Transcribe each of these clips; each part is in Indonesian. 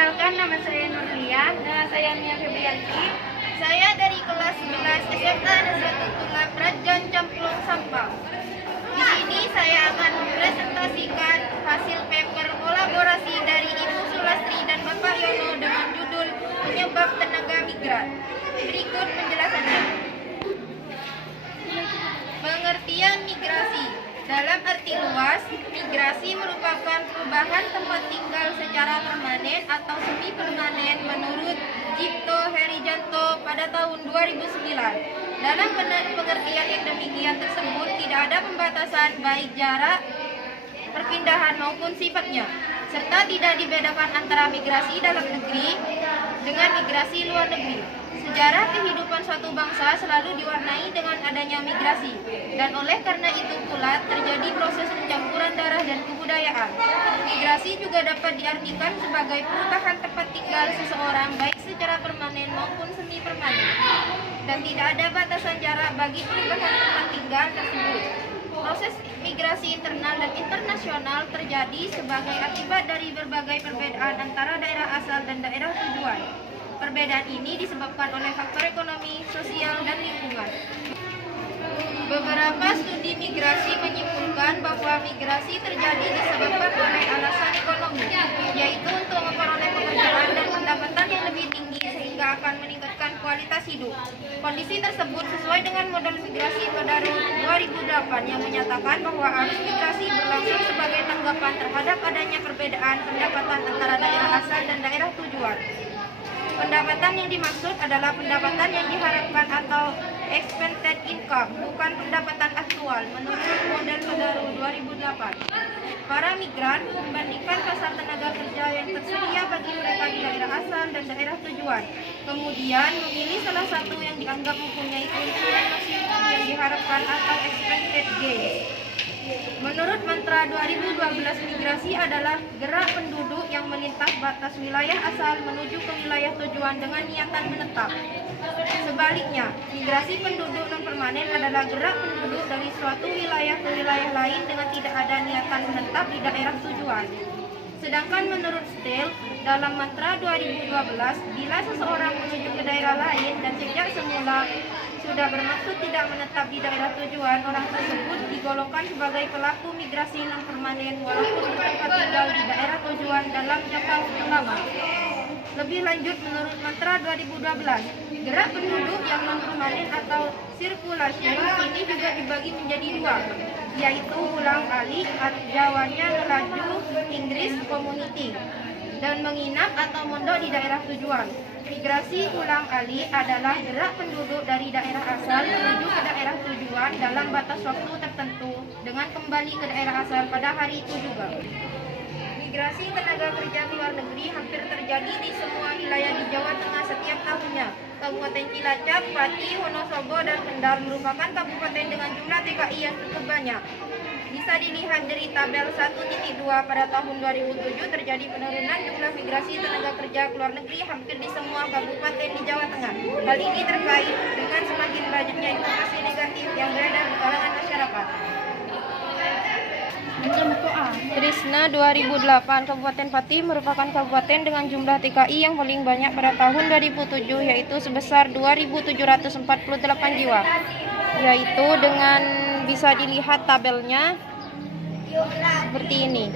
Perkenalkan, nama saya Nurlia. Nama saya Mia Febrianti. Saya dari kelas 11 SMA Negeri Tunggal Rajon Camplong Sampang. Di sini saya akan mempresentasikan hasil paper kolaborasi dari Ibu Sulastri dan Bapak Yono dengan judul Penyebab Tenaga Migran. Berikut penjelasannya. Pengertian migrasi. Dalam arti luas, migrasi merupakan perubahan tempat tinggal secara permanen atau semi permanen menurut Cipto Herijanto pada tahun 2009. Dalam pengertian yang demikian tersebut tidak ada pembatasan baik jarak perpindahan maupun sifatnya, serta tidak dibedakan antara migrasi dalam negeri dengan migrasi luar negeri. Sejarah kehidupan suatu bangsa selalu diwarnai dengan adanya migrasi, dan oleh karena itu pula terjadi proses pencampuran darah dan kebudayaan. Migrasi juga dapat diartikan sebagai perubahan tempat tinggal seseorang baik secara permanen maupun semi permanen, dan tidak ada batasan jarak bagi perubahan tempat tinggal tersebut. Proses migrasi internal dan internasional terjadi sebagai akibat dari berbagai perbedaan antara daerah asal dan daerah tujuan. Perbedaan ini disebabkan oleh faktor ekonomi, sosial, dan lingkungan. Beberapa studi migrasi menyimpulkan bahwa migrasi terjadi disebabkan oleh alasan ekonomi, yaitu untuk memperoleh pekerjaan dan pendapatan yang lebih tinggi sehingga akan meningkatkan kualitas hidup. Kondisi tersebut sesuai dengan model migrasi pada 2008 yang menyatakan bahwa arus migrasi berlangsung sebagai tanggapan terhadap adanya perbedaan pendapatan antara daerah asal dan daerah tujuan. Pendapatan yang dimaksud adalah pendapatan yang diharapkan atau expected income, bukan pendapatan aktual menurut model Padaru 2008. Para migran membandingkan pasar tenaga kerja yang tersedia bagi mereka di daerah asal dan daerah tujuan. Kemudian memilih salah satu yang dianggap mempunyai keuntungan maksimum yang diharapkan atau expected gain. Menurut mantra 2012, migrasi adalah gerak penduduk yang melintas batas wilayah asal menuju ke wilayah tujuan dengan niatan menetap. Sebaliknya, migrasi penduduk non-permanen adalah gerak penduduk dari suatu wilayah ke wilayah lain dengan tidak ada niatan menetap di daerah tujuan. Sedangkan menurut Steele, dalam mantra 2012, bila seseorang menuju ke daerah lain dan sejak semula sudah bermaksud tidak menetap di daerah tujuan, orang tersebut digolongkan sebagai pelaku migrasi non-permanen walaupun bertempat tinggal di daerah tujuan dalam jangka waktu lama. Lebih lanjut, menurut mantra 2012, gerak penduduk yang non-permanen atau sirkulasi ini juga dibagi menjadi dua, yaitu ulang alik atau Jawanya melaju, Inggris community, dan menginap atau mondok di daerah tujuan. Migrasi ulang alik adalah gerak penduduk dari daerah asal menuju ke daerah tujuan dalam batas waktu tertentu dengan kembali ke daerah asal pada hari itu juga. Migrasi tenaga kerja ke luar negeri hampir terjadi di semua wilayah di Jawa Tengah setiap tahunnya. Kabupaten Cilacap, Pati, Wonosobo, dan Kendal merupakan kabupaten dengan jumlah TKI yang cukup banyak. Bisa dilihat dari tabel 1.2 pada tahun 2007 terjadi penurunan jumlah migrasi tenaga kerja ke luar negeri hampir di semua kabupaten di Jawa Tengah. Hal ini terkait dengan semakin banyaknya informasi negatif yang beredar di kalangan masyarakat. Trisna 2008, Kabupaten Pati merupakan kabupaten dengan jumlah TKI yang paling banyak pada tahun 2007, yaitu sebesar 2.748 jiwa. Yaitu dengan bisa dilihat tabelnya seperti ini.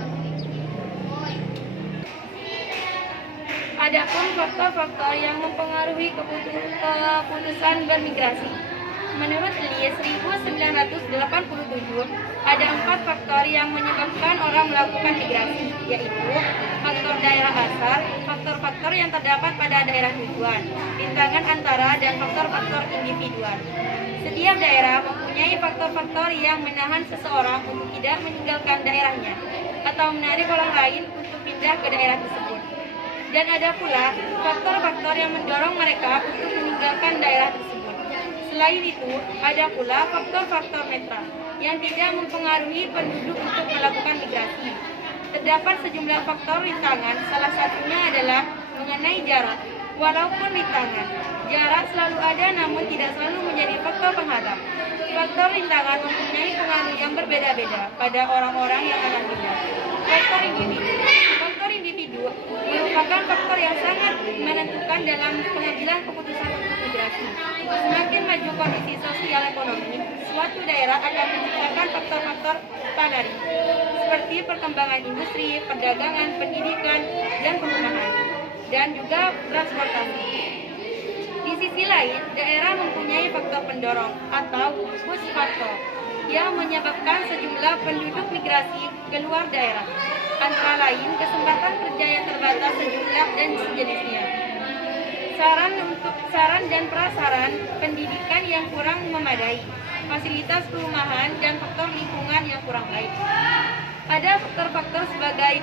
Adapun faktor-faktor yang mempengaruhi keputusan bermigrasi. Menurut List 1987, ada 4 faktor yang menyebabkan orang melakukan migrasi, yaitu faktor daerah asal, faktor-faktor yang terdapat pada daerah tujuan, rintangan antara, dan faktor-faktor individual. Setiap daerah mempunyai faktor-faktor yang menahan seseorang untuk tidak meninggalkan daerahnya atau menarik orang lain untuk pindah ke daerah tersebut. Dan ada pula faktor-faktor yang mendorong mereka untuk meninggalkan daerah tersebut. Selain itu, ada pula faktor-faktor netral yang tidak mempengaruhi penduduk untuk melakukan migrasi. Terdapat sejumlah faktor rintangan, salah satunya adalah mengenai jarak. Walaupun rintangan, jarak selalu ada namun tidak selalu menjadi faktor penghalang. Faktor rintangan mempunyai pengaruh yang berbeda-beda pada orang-orang yang akan pindah. Faktor individu merupakan faktor yang sangat menentukan dalam pengambilan keputusan untuk migrasi. Semakin maju kondisi sosial ekonomi, suatu daerah akan menciptakan faktor-faktor pengaruh seperti perkembangan industri, perdagangan, pendidikan, dan perumahan, dan juga transportasi. Di sisi lain, daerah mempunyai faktor pendorong atau push factor yang menyebabkan sejumlah penduduk migrasi keluar daerah, antara lain kesempatan kerja yang terbatas sejumlah dan sejenisnya. Saran dan prasaran pendidikan yang kurang memadai, fasilitas perumahan dan faktor lingkungan yang kurang baik. Ada faktor-faktor sebagai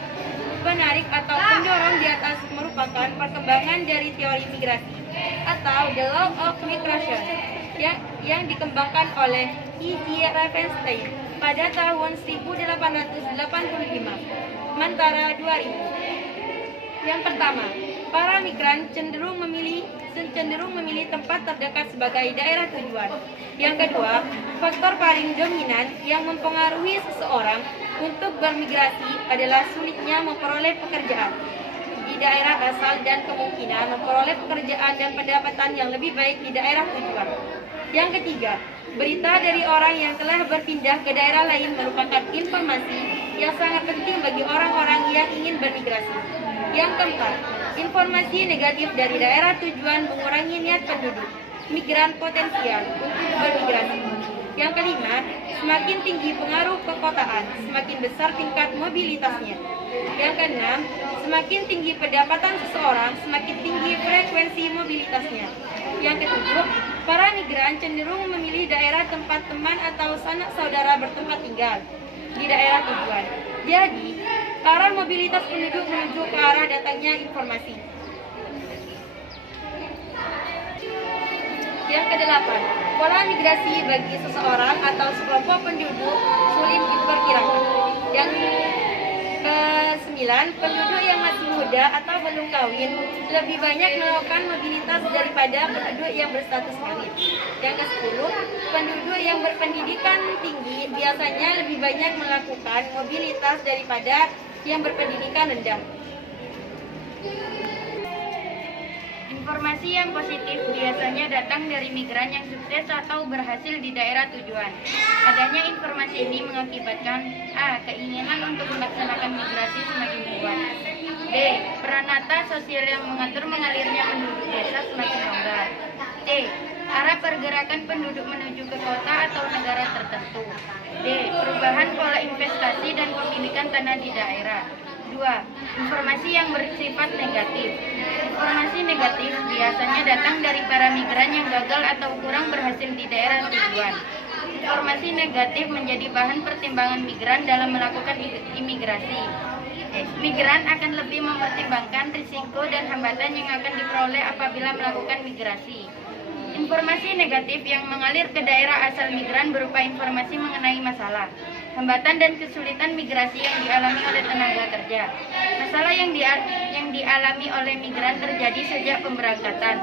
penarik atau pendorong di atas merupakan perkembangan dari teori migrasi atau the law of migration yang dikembangkan oleh E.G. Ravenstein pada tahun 1885, sementara 2000. Yang pertama, para migran cenderung memilih tempat terdekat sebagai daerah tujuan. Yang kedua, faktor paling dominan yang mempengaruhi seseorang untuk bermigrasi adalah sulitnya memperoleh pekerjaan di daerah asal dan kemungkinan memperoleh pekerjaan dan pendapatan yang lebih baik di daerah tujuan. Yang ketiga, berita dari orang yang telah berpindah ke daerah lain merupakan informasi yang sangat penting bagi orang-orang yang ingin bermigrasi. Yang keempat, informasi negatif dari daerah tujuan mengurangi niat penduduk migran potensial untuk bermigrasi. Yang kelima, semakin tinggi pengaruh perkotaan, semakin besar tingkat mobilitasnya. Yang keenam, semakin tinggi pendapatan seseorang, semakin tinggi frekuensi mobilitasnya. Yang ketujuh, para migran cenderung memilih daerah tempat teman atau sanak saudara bertempat tinggal di daerah tujuan. Jadi, arah mobilitas penduduk menuju ke arah datangnya informasi. Yang kedelapan, pola migrasi bagi seseorang atau sekelompok penduduk sulit diperkirakan. Yang kesembilan, penduduk yang masih muda atau belum kawin lebih banyak melakukan mobilitas daripada penduduk yang berstatus kawin. Yang kesepuluh, penduduk yang berpendidikan tinggi biasanya lebih banyak melakukan mobilitas daripada yang berpendidikan rendah. Informasi yang positif biasanya datang dari migran yang sukses atau berhasil di daerah tujuan. Adanya informasi ini mengakibatkan A. Keinginan untuk melaksanakan migrasi semakin kuat. B. Peranata sosial yang mengatur mengalirnya penduduk desa semakin longgar. C. Arah pergerakan penduduk menuju ke kota atau negara tertentu. D. Perubahan pola investasi dan pemilikan tanah di daerah. 2. Informasi yang bersifat negatif. Informasi negatif biasanya datang dari para migran yang gagal atau kurang berhasil di daerah tujuan. Informasi negatif menjadi bahan pertimbangan migran dalam melakukan imigrasi. Migran akan lebih mempertimbangkan risiko dan hambatan yang akan diperoleh apabila melakukan migrasi. Informasi negatif yang mengalir ke daerah asal migran berupa informasi mengenai masalah, hambatan dan kesulitan migrasi yang dialami oleh tenaga kerja. Masalah yang dialami oleh migran terjadi sejak pemberangkatan,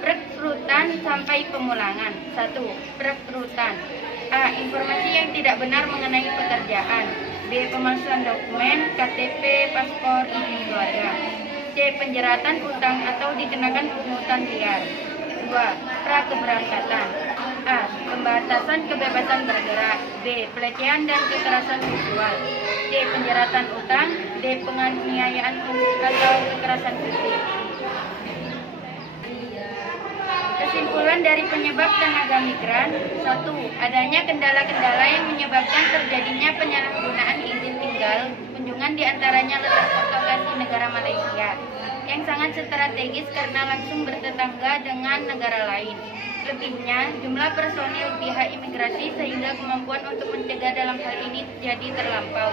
perekrutan sampai pemulangan. 1. Perekrutan. A. Informasi yang tidak benar mengenai pekerjaan. B. Pemalsuan dokumen, KTP, paspor, izin keluarga. C. Penjeratan utang atau dikenakan pungutan liar. 2. Prakeberangkatan. A. Pembatasan kebebasan bergerak. B. Pelecehan dan kekerasan seksual. C. Penjeratan utang. D. Penganiayaan atau kekerasan fisik. Kesimpulan dari penyebab tenaga migran. 1. Adanya kendala-kendala yang menyebabkan terjadinya penyalahgunaan izin tinggal kunjungan diantaranya letak lokasi negara Malaysia yang sangat strategis karena langsung bertetangga dengan negara lain. Lebihnya, jumlah personil pihak imigrasi sehingga kemampuan untuk mencegah dalam hal ini jadi terlampau.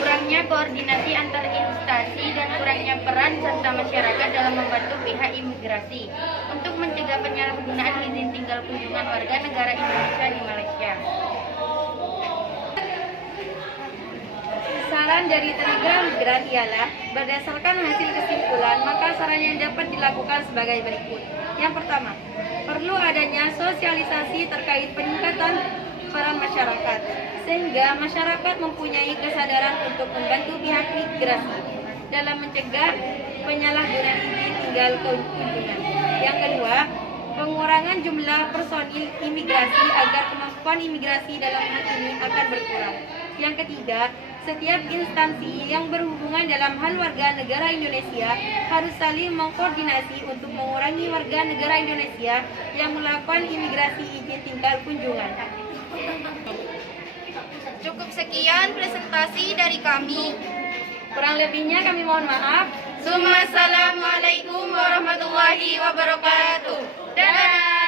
Kurangnya koordinasi antar instansi dan kurangnya peran serta masyarakat dalam membantu pihak imigrasi untuk mencegah penyalahgunaan izin tinggal kunjungan warga negara Indonesia di Malaysia. Saran dari tenaga migran ialah berdasarkan hasil kesimpulan, maka saran yang dapat dilakukan sebagai berikut. Yang pertama, perlu adanya sosialisasi terkait peningkatan peran masyarakat, sehingga masyarakat mempunyai kesadaran untuk membantu pihak migrasi dalam mencegah penyalahgunaan izin tinggal kunjungan. Yang kedua, pengurangan jumlah personil imigrasi agar kemampuan imigrasi dalam hal ini akan berkurang. Yang ketiga, setiap instansi yang berhubungan dalam hal warga negara Indonesia harus saling mengkoordinasi untuk mengurangi warga negara Indonesia yang melakukan imigrasi izin tinggal kunjungan. Cukup sekian presentasi dari kami. Kurang lebihnya kami mohon maaf. Assalamualaikum warahmatullahi wabarakatuh. Dadah.